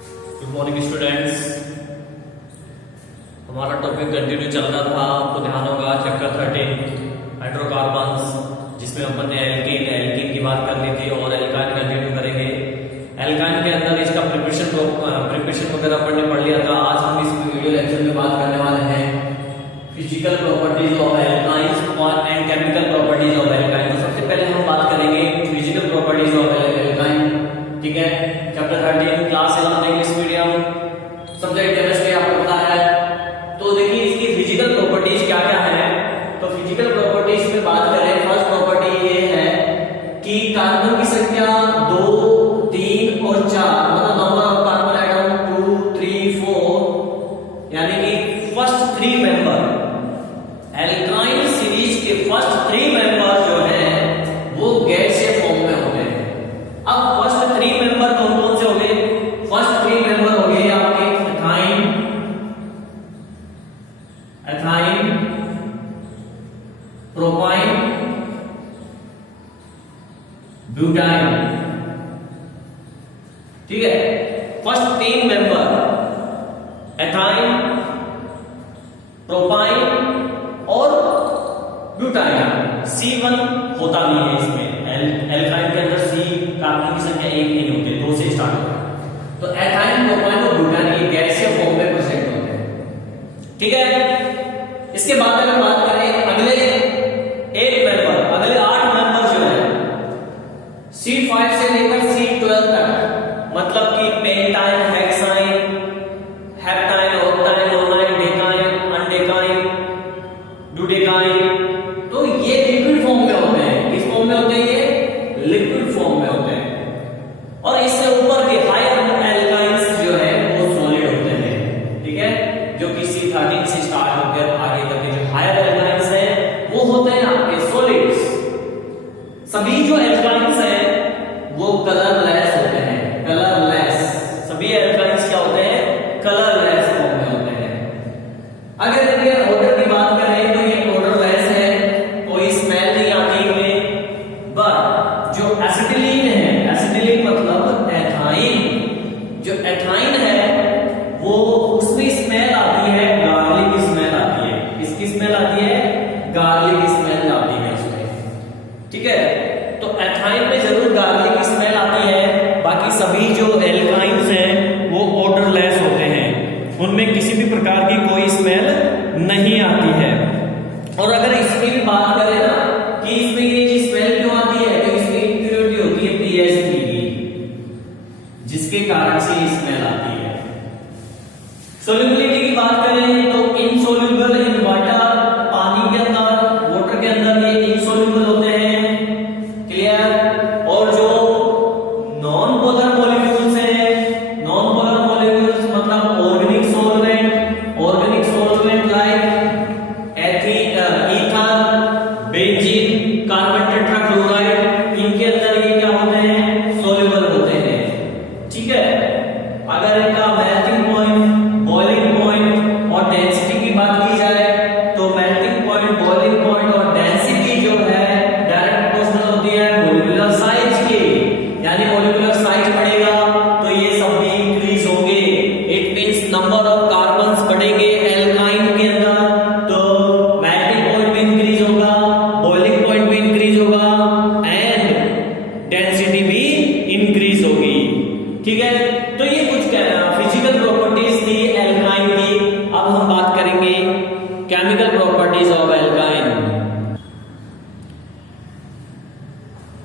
Good morning students. हमारा topic continue चल रहा था, आपको ध्यान होगा चैप्टर 13 हाइड्रोकार्बन्स, जिसमें अपन ने एल्कीन की बात कर ली थी और एल्काइन कंटिन्यू करेंगे। एल्काइन के अंदर इसका प्रिपरेशन वगैरह अपन ने पढ़ लिया था। आज हम इस वीडियो लेक्चर में बात करने वाले हैं physical properties of alkynes and chemical properties of alkyne. तो सबसे पहले हम बात करेंगे फिजिकल प्रॉपर्टीज ऑफ एल्काइन, ठीक है। Chapter 13 class 11 English medium, subject chemistry आपको पता है। तो देखिए इसकी फिजिकल प्रॉपर्टीज क्या क्या है। तो फिजिकल प्रॉपर्टीज में बात करें, फर्स्ट प्रॉपर्टी ये है कि कार्बन की संख्या 2, 3 और 4, मतलब नंबर ऑफ कार्बन एटम 2, 3, 4, यानी कि फर्स्ट 3 मेंबर एल्काइन सीरीज के फर्स्ट 3 मेंबर जो है वो गैसीय फॉर्म में होते हैं। अब फर्स्ट 3 मेंबर कौन कौन से हो गए? फर्स्ट 3 मेंबर हो गए आपके एथाइन, प्रोपाइन, ब्यूटाइन, ठीक है। फर्स्ट 3 मेंबर एथाइन, प्रोपाइन और ब्यूटाइन। C1 होता नहीं है इसमें, एल्काइन के अंदर C कार्बन की संख्या 1 नहीं होती, 2 से स्टार्ट होता है। तो एथाइन, प्रोपाइन और ब्यूटाइन ये गैसीय फॉर्म में प्रेजेंट होते हैं, ठीक है। इसके बाद अगर बात करें अगले 8 मेंबर जो है C5 से लेकर C12 तक, मतलब कि पेंटाइन, हेक्साइन, हेप्टाइन, ऑक्टाइन, नोनाइन, डेकाइन, अनडेकाइन, डुडेकाइन, तो ये लिक्विड फॉर्म में होते हैं। किस फॉर्म में होते हैं? ये लिक्विड फॉर्म में होते हैं। और इससे ऊपर के हायर एल्काइंस जो है वो सॉलिड होते हैं, ठीक है। जो कि C13 से स्टार्ट होकर आगे तक के जो हायर एल्काइंस हैं वो होते हैं आपके सॉलिड्स। सभी जो एल्काइंस हैं वो कलरलेस होते हैं, कलरलेस। सभी एल्काइंस क्या होते हैं? कलरलेस फॉर्म में होते हैं। अगर इनके ऑर्डर की बात करें तो ये ऑर्डरलेस है, कोई स्मेल नहीं आती इनमें। बट जो एसिटिलीन है, एसिटिलीन मतलब एथाइन, जो एथाइन है वो उसमें स्मेल आती है, गार्लिक स्मेल आती है। किसकी स्मेल आती है? गार्लिक स्मेल आती है उसमें, ठीक है। तो एथाइन में जरूर गार्लिक स्मेल आती है। बाकी सभी जो एल्काइंस हैं वो ऑर्डरलेस होते हैं, उनमें किसी भी प्रकार की कोई स्मेल नहीं आती है। और अगर इसकी भी बात करें ना कि इसमें ये स्मेल क्यों आती है, तो इसमें इम्प्योरिटी होती है pH3 की, जिसके कारण से ये स्मेल आती है। सोल्युबिलिटी की बात करें तो इनसोल्युबल इन वाटर, पानी के अंदर, वाटर के अंदर ये इनसोल्युबल होते हैं, क्लियर। और जो नॉन पोलर मॉलिक्यूल्स हैं, नॉन पोलर मॉलिक्यूल्स मतलब organic solvent like ether, benzene, carbon tetrachloride, इनके अंदर ये क्या होते हैं? सोल्युबल होते हैं, ठीक है। अगर इनका मेल्टिंग पॉइंट, बॉइलिंग पॉइंट और डेंसिटी की बात की जाए तो मेल्टिंग पॉइंट, बॉइलिंग पॉइंट और डेंसिटी जो है डायरेक्ट प्रोपोर्शनल होती है मॉलिक्यूलर साइज के। यानी मॉलिक्यूलर साइज बढ़ेगा तो ये सब भी इंक्रीज होंगे। It means number of carbons बढ़ेंगे एल्काइन के अंदर, तो मेल्टिंग पॉइंट भी इंक्रीज होगा, बॉइलिंग पॉइंट भी इंक्रीज होगा एंड डेंसिटी भी इंक्रीज होगी, ठीक है। तो ये कुछ फिजिकल प्रॉपर्टीज थी एल्काइन की। अब हम बात करेंगे chemical properties of alkyne.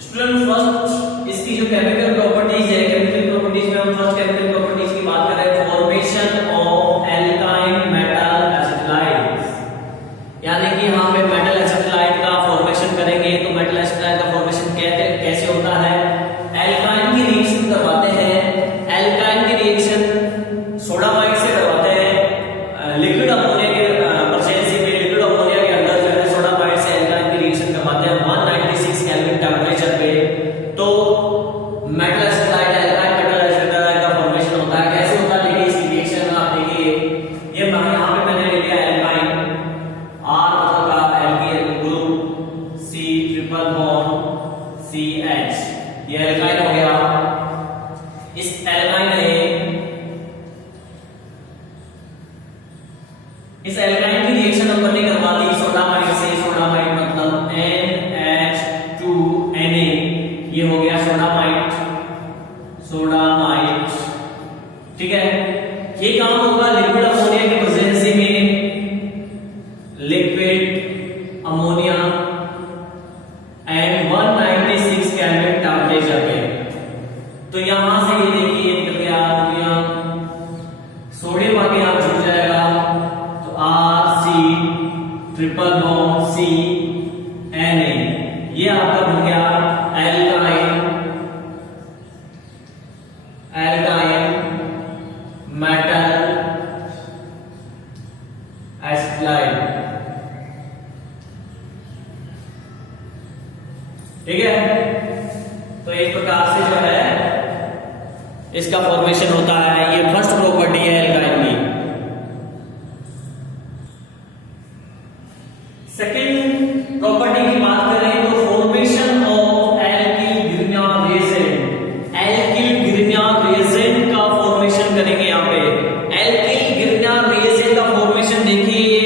Student first इसकी जो केमिकल प्रॉपर्टीज है, केमिकल प्रॉपर्टीज में हम फर्स्ट केमिकल प्रॉपर्टीज की बात करें, फॉर्मेशन ऑफ एल्काइन मेटल एसिटाइड्स। यानी कि यहां पे मेटल एसिटाइड का फॉर्मेशन करेंगे। तो मेटल एसिटाइड का फॉर्मेशन कैसे होता है? एल्काइन की रिएक्शन करवाते हैं, एल्काइन सोडामाइड। ठीक है, ये काम होगा लिक्विड अमोनिया की प्रेजेंसी में, liquid ammonia and 196 kelvin temperature पे। तो यहां से ये देखिए निकल गया सोडियम आके यहां जुड़ जाएगा, तो RC ट्रिपल बॉन्ड CNA, ये आपका बन गया एल्काइन मेटल एसिटाइल। ठीक है, तो इस प्रकार से जो है इसका फॉर्मेशन होता है। ये फर्स्ट प्रॉपर्टी है एल्काइन की। सेकंड प्रॉपर्टी की बात करें तो formation of alkyl Grignard reagent. Alkyl Grignard reagent का फॉर्मेशन करेंगे यहां पे। एल्किल ग्रिग्नार्ड रिएजेंट का फॉर्मेशन देखिए,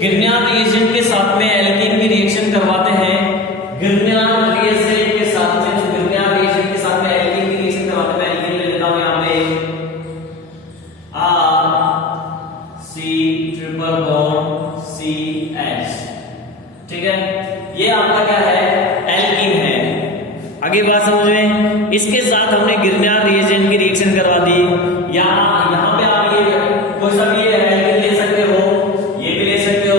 ग्रिग्नार्ड रिएजेंट के साथ में एल्कीन की रिएक्शन करवाते हैं। ग्रिग्नार्ड रिएजेंट के साथ में ग्रिग्नार्ड रिएजेंट के साथ में एल्कीन की रिएक्शन करवाते हैं। एल्कीन ले लेता हूं यहां पे RC ट्रिपल बॉन्ड CH। ठीक है, ये आपका क्या है, एल्कीन है। आगे बात समझ में, इसके साथ हमने ग्रिग्नार्ड रिएजेंट की रिएक्शन करवा दी। यहां पे आप ये कोई सा भी एल्कीन ले सकते हो, ये भी ले सकते हो,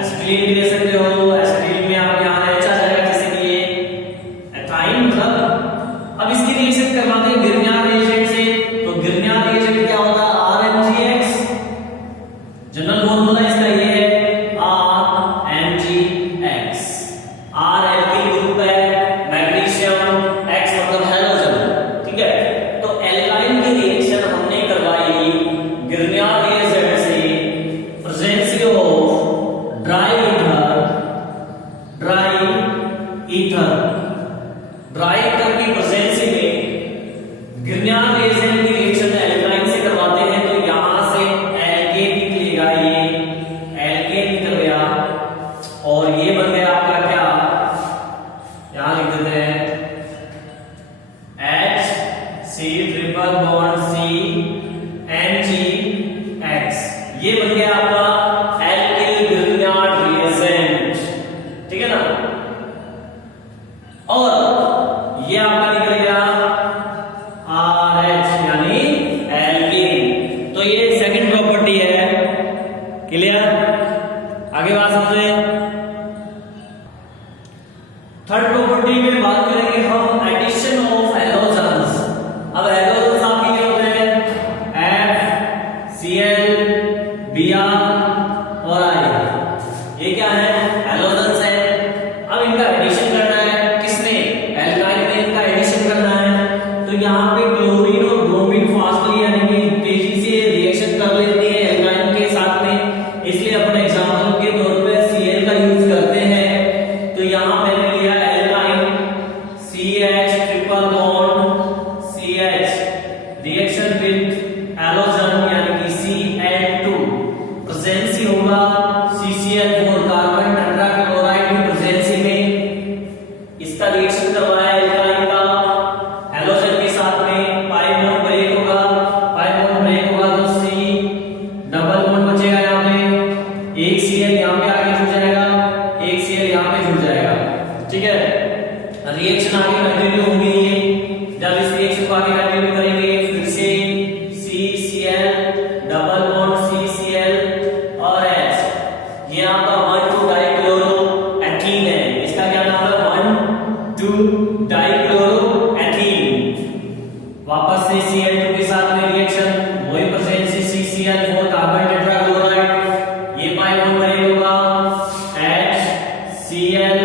एसिटिलीन भी ले सकते हो। एसिटिलीन में आप यहां H आ जाएगा, जैसे कि ये एथाइन। मतलब अब इसकी रिएक्शन करवाते हैं ग्रिग्नार्ड रिएजेंट से, तो ग्रिग्नार्ड रिएजेंट क्या होता है, RMgX। जनरल बॉन्ड होता है इसका ये है RMgX। R एल्किल ग्रुप है, मैग्नीशियम, X मतलब हैलोजन। ठीक है, तो एल्काइन की रिएक्शन हमने करवाई ग्रिग्नार्ड रिएजेंट से, प्रेजेंस ऑफ ड्राई ईथर की प्रेजेंस में ग्रिग्नार्ड रिएजेंट की रिएक्शन एल्काइन से करवाते हैं। तो यहां से एल्केन निकलेगा, ये एल्केन निकल गया और ये बन गया आपका क्या, यहां लिख देते हैं HC ट्रिपल बॉन्ड CNGX। ये बन गया आपका एल्किल ग्रिग्नार्ड रिएजेंट। ठीक है ना, और ये आपका निकल गया RH यानी एल्कीन। तो ये सेकंड प्रॉपर्टी है। क्लियर, आगे बात समझे। थर्ड प्रॉपर्टी में बात करेंगे हम एडिशन ऑफ हैलोजेंस। अब हैलोजेंस आपके क्या होते हैं, FCl Br और I, ये क्या है, हैलोजेंस है। अब इनका एडिशन करना है, किसने, एल्काइन ने इनका एडिशन करना है। तो यहाँ पे क्लोरीन और ब्रोमीन फास्टली यानी कि तेजी से रिएक्शन कर लेते हैं एल्काइन के साथ में, इसलिए अपने एग्जांपल के तौर पे Cl का यूज करते हैं। तो यहाँ मैंने लिया alkyne CH triple bond CH, reaction with halogen यानी कि Cl2, प्रेजेंस ही होगा CCl4 कार्बन टेट्राक्लोराइड की प्रेजेंस में। इसका रिएक्शन करवाया एल्काइन का हैलोजन के साथ में, पाई बॉन्ड ब्रेक होगा, पाई बॉन्ड ब्रेक होगा तो C डबल बॉन्ड बचेगा। यहाँ पे एक Cl यहाँ पे आगे जुड़ जाएगा, एक Cl यहाँ पे जुड़ जाएगा। ठीक है, रिएक्शन आगे कंटिन्यू होगी। ये जब इस रिएक्शन को आगे कंटिन्यू करेंगे, फिर से CCl डबल बॉन्ड CCl और H, ये आपका 1,2 डाइक्लोरोएथीन है। इसका क्या नाम है, 1,2 डाइक्लोरोएथीन। वापस से Cl2 के साथ में रिएक्शन, वही प्रेजेंस से CCl4 कार्बन टेट्राक्लोराइड, ये पाई बॉन्ड ब्रेक होगा, HCl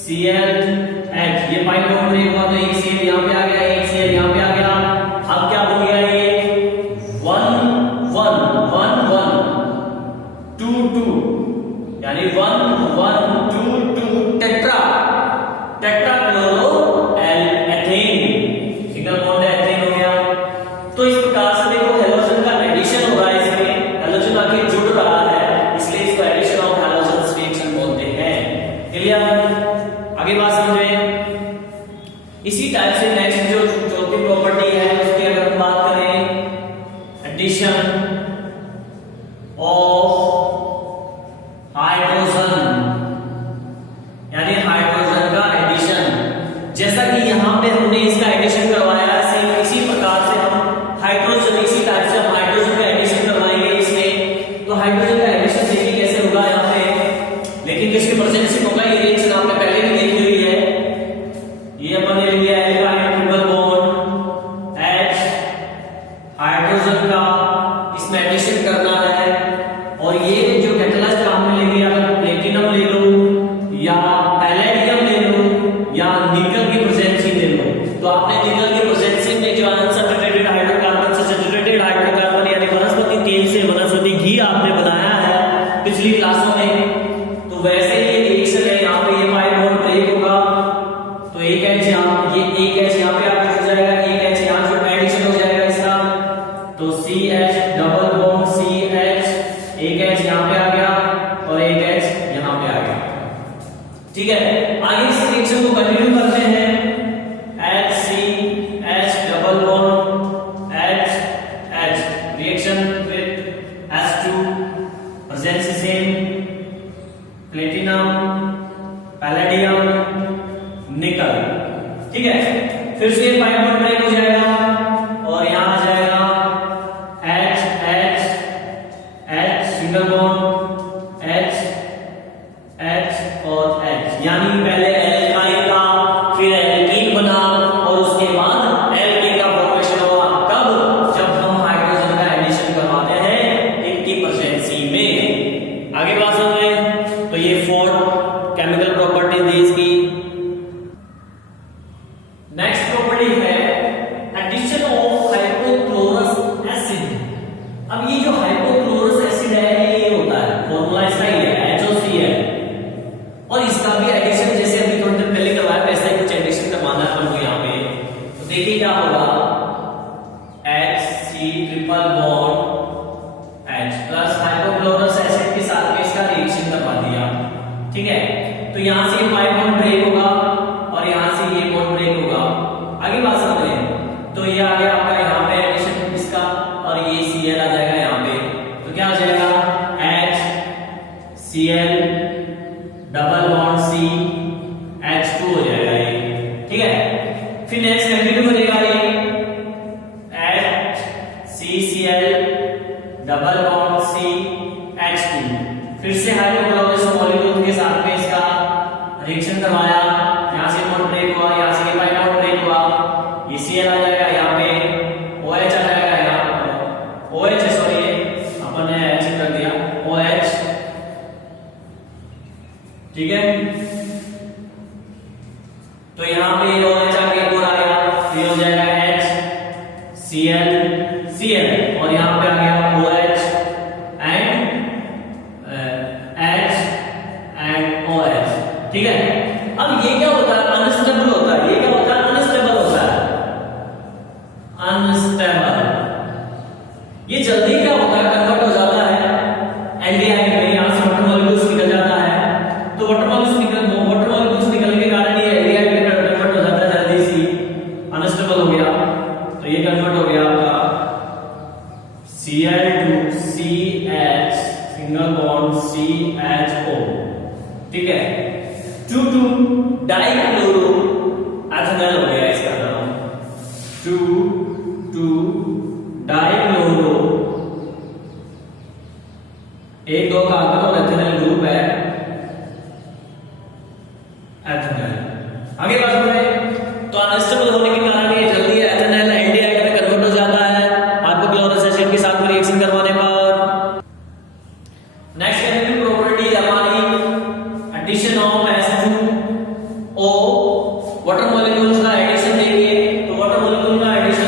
ClH, ये पाई बॉन्ड ब्रेक हुआ तो एक Cl यहाँ पे आ गया, एक Cl यहाँ पे आ गया। अब क्या बन गया, ये 1 1 1 1 2 2 यानी 1 1 2 2 टेट्राक्लोरो एथेन, सिंगल बॉन्ड एथेन हो गया। तो इस प्रकार से देखो हैलोजन का एडिशन हो रहा है, इसमें हैलोजन आके जुड़ रहा है, इसलिए इसको एडिशन ऑफ हैलोजेंस रिएक्शन बोलते हैं। क्लियर, आगे बात समझ में। इसी टाइप से नेक्स्ट जो चौथी एडिशन ऑफ हाइड्रोजन, यानी हाइड्रोजन का एडिशन। जैसा कि यहां पे हमने इसका एडिशन करवाया, सेम इसी प्रकार से हम हाइड्रोजन, इसी टाइप से हम हाइड्रोजन का एडिशन करवाएंगे इसमें। तो हाइड्रोजन का एडिशन देखिए कैसे होगा यहाँ पे, लेकिन किसके प्रेजेंस में होगा, ये रिएक्शन आपने पहले भी देखी हुई है। ये अपन ने लिया alkyl triple bond H, hydrogen का इसमें एडिशन करना है। और ये जो कैटालाइज का हमने ले लिया, अगर प्लेटिनम ले लो या पैलेडियम ले लो या निकल की प्रेजेंस ही ले लो, तो आपने निकल की प्रेजेंस में जो अनसैचुरेटेड हाइड्रोकार्बन से सैचुरेटेड हाइड्रोकार्बन यानी वनस्पति तेल से वनस्पति घी आपने बनाया है पिछली क्लासों में, तो वैसे ही रिएक्शन है। यहाँ पे ये पाई बॉन्ड ब्रेक होगा, तो एक एच यहाँ, ये एक एच यहाँ पे आपका हो जाएगा, एक एच यहाँ जो एडिशन हो जाएगा इसका, तो CH डबल बॉन्ड CH, एक एच यहाँ पे आ गया और एक एच यहाँ पे आ गया। ठीक है, आगे इस रिएक्शन को कंटिन्यू करते हैं। HCH double bond H H, reaction with H2, presence same, platinum, palladium, निकल। ठीक है, फिर से पाई बॉन्ड ब्रेक हो जाएगा और यहां आ जाएगा H H H single bond H H और H, यानी पहले एल्काइल का फिर एल्कीन बना और उसके बाद एल्कीन का फॉर्मेशन हुआ। कब? जब हम हाइड्रोजन का एडिशन करवाते हैं इनकी प्रेजेंसी में। आगे बात समझ में, तो ये 4 केमिकल प्रॉपर्टी दी इसकी। नेक्स्ट प्रॉपर्टी है एडिशन ऑफ हाइपोक्लोरस एसिड। अब ये जो हाइपोक्लोरस एसिड है ये होता है, फॉर्मूला इसका ही है HOCl, और इसका भी एडिशन जैसे अभी थोड़ी देर पहले करवाया वैसा ही कुछ एडिशन करवाना है हमको यहाँ पे। तो देखिए क्या होगा, HC triple bond H plus hypochlorous acid के साथ में इसका रिएक्शन करवा दिया। ठीक है, तो यहाँ से पाई बॉन्ड ब्रेक होगा और यहाँ से ये बॉन्ड ब्रेक होगा। आगे बात समझें, तो ये आ गया आपका यहाँ पे एडिशन इसका, और ये Cl आ जाएगा यहाँ पे, तो क्या हो जाएगा HCl double bond C H2 हो जाएगा ये। ठीक है, फिर नेक्स्ट कंटिन्यू करेगा ये HCCl double bond C H2, फिर से हाइड्रोक्लोरस मॉलिक्यूल के साथ में इसका रिएक्शन करवाया, यहां से बॉन्ड ब्रेक हुआ, यहां से पाई बॉन्ड ब्रेक हुआ, ये Cl आ जाएगा यहाँ पे, OH आ जाएगा यहाँ, OH सॉरी अपन ने H कर दिया OH। ठीक है, तो यहाँ पे OH आके एक और आ गया, ये हो जाएगा HCl Cl, और यहाँ पे आ गया OH and H and OH। ठीक है, अब ये क्या होता है, अनस्टेबल होता है। ये क्या होता है, अनस्टेबल होता है, अनस्टेबल। ये जल्दी क्या होता है, कन्वर्ट हो जाता है एल्डिहाइड में, यहां से वाटर मॉलिक्यूल्स निकल जाता है, तो वाटर मॉलिक्यूल्स निकलने के कारण ये एल्डिहाइड में कन्वर्ट हो जाता है जल्दी सी, अनस्टेबल हो गया। तो ये कन्वर्ट हो गया आपका Cl2CH सिंगल बॉन्ड CHO। ठीक है, 2,2 डाइक्लोरो एथेनॉल हो गया इसका नाम, 2,2 डाइक्लोरो, 1-2 कार्बन और एथेनॉल ग्रुप है एथेनॉल। आगे बात करें, तो अनस्टेबल होने के कारण ये जल्दी एथेनॉल एल्डिहाइड में कन्वर्ट हो जाता है हाइपोक्लोरस एसिड के साथ में रिएक्शन करवाने पर। नेक्स्ट केमिकल प्रॉपर्टी हमारी addition of H2O, water molecules का एडिशन देखिए, तो वाटर मॉलिक्यूल का एडिशन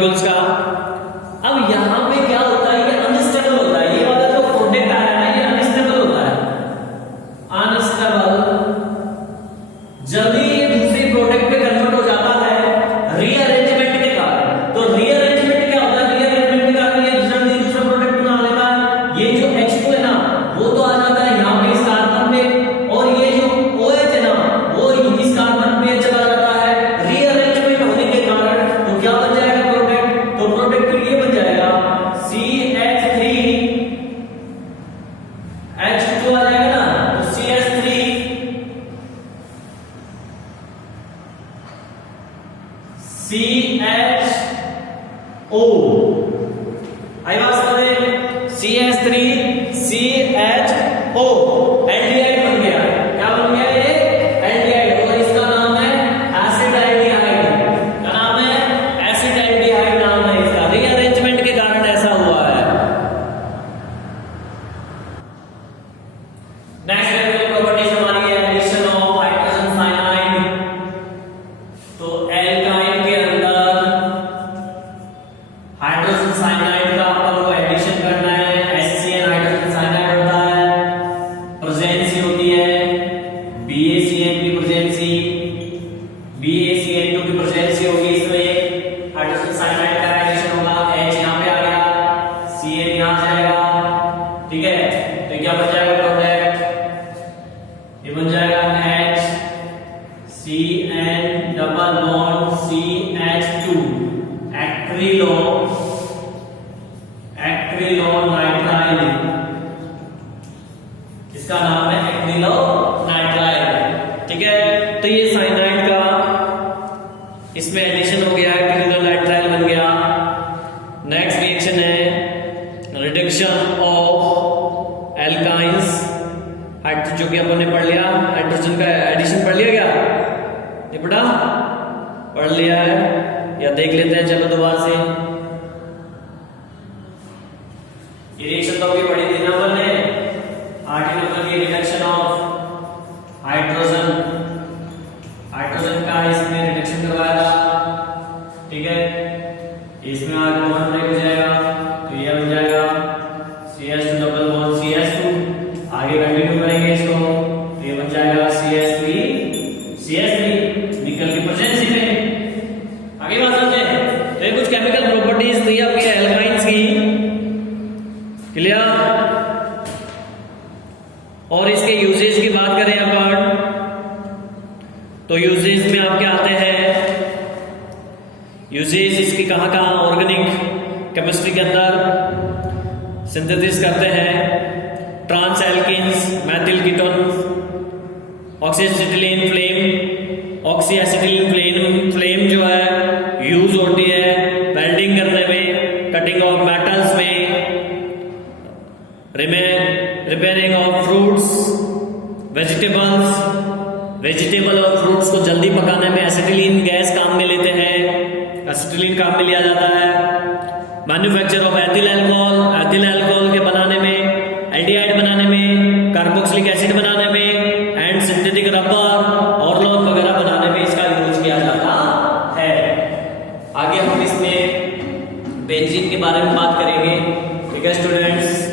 मॉलिक्यूल्स का। अब यहां पे क्या होता है, ये अनस्टेबल होता है, ये वाला जो प्रोडक्ट आया है ये अनस्टेबल होता है, अनस्टेबल। जल्दी ये दूसरे प्रोडक्ट पे कन्वर्ट हो जाता है रीअरेंजमेंट के कारण। तो रीअरेंजमेंट क्या होता है, रीअरेंजमेंट के कारण ये जल्दी दूसरा प्रोडक्ट बना लेता है। ये जो H2 है ना वो तो आ जाता है यहाँ पे इस कार्बन पे, और ये जो OH है ना वो इस कार्बन पे चला जाता है। रीअरेंजमेंट होने के कारण तो क्या बन जाएगा प्रोडक्ट, तो प्रोडक्ट ये बन जाएगा CH3 H2 आ जाएगा ना, तो CH3 CHO आई बात समझ में, CH3 CHO एल्डिहाइड बन गया। क्या बन गया ये, एल्डिहाइड, और इसका नाम है एसिड एल्डिहाइड। क्या नाम है, एसिड एल्डिहाइड नाम है इसका। रीअरेंजमेंट के कारण ऐसा हुआ है। नेक्स्ट केमिकल प्रॉपर्टीज हमारी है एडिशन ऑफ हाइड्रोजन साइनाइड। तो एल्काइन के अंदर हाइड्रोजन साइनाइड का अपन को एडिशन करना है, HCN हाइड्रोजन साइनाइड होता है, प्रेजेंसी होती है BaCN की प्रेजेंसी, BaCN2 की प्रेजेंसी होगी, इसमें हाइड्रोजन साइनाइड का एडिशन होगा। H यहां पे आ गया, Cn यहां जाएगा, ठीक है। तो क्या बन जाएगा प्रोडक्ट, ये बन जाएगा HCN double bond CH2 acrylonitrile, इसका नाम है एक्रिलोनाइट्राइल, ठीक है। तो ये साइनाइड का इसमें एडिशन हो गया, एक्रिलोनाइट्राइल बन गया। नेक्स्ट रिएक्शन है रिडक्शन ऑफ एल्काइंस, जो कि अपन ने पढ़ लिया, हाइड्रोजन का एडिशन पढ़ लिया, क्या ये पढ़ा, पढ़ लिया है या देख लेते हैं, चलो दोबारा से। ये रिएक्शन तो अभी पढ़ी थी ना अपन ने, 8 नंबर की रिडक्शन ऑफ हाइड्रोजन, हाइड्रोजन का इसमें रिडक्शन करवाया था, ठीक है। इसमें आगे बॉन्ड ब्रेक हो जाएगा, तो ये बन जाएगा CH2 डबल बॉन्ड CH2। आगे कंटिन्यू करेंगे इसको, तो ये बन जाएगा CH3 निकल की प्रेजेंसी में। आगे बात समझे, तो ये कुछ केमिकल प्रॉपर्टीज थी आपकी एल्काइंस की, क्लियर। और इसके यूजेज की बात करें अपन, तो यूजेज में आपके आते हैं, यूजेज इसकी कहां कहां, ऑर्गेनिक केमिस्ट्री के अंदर सिंथेसिस करते हैं trans alkenes, methyl ketones, oxyacetylene flame, oxyacetylene flame जो है यूज होती है वेल्डिंग करने में, कटिंग ऑफ मेटल्स में, रिपेयरिंग ऑफ फ्रूट्स, वेजिटेबल और फ्रूट्स को जल्दी पकाने में एसिटिलीन गैस काम में लेते हैं, एसिटिलीन काम में लिया जाता है। मैन्युफैक्चर ऑफ एथिल अल्कोहल के बनाने में, एल्डिहाइड बनाने में, कार्बोक्सिलिक एसिड बनाने में, एंड सिंथेटिक रबर और लॉन वगैरह बनाने में इसका यूज किया जाता है। आगे हम इसमें बेंजीन के बारे में बात करेंगे, ठीक है स्टूडेंट्स।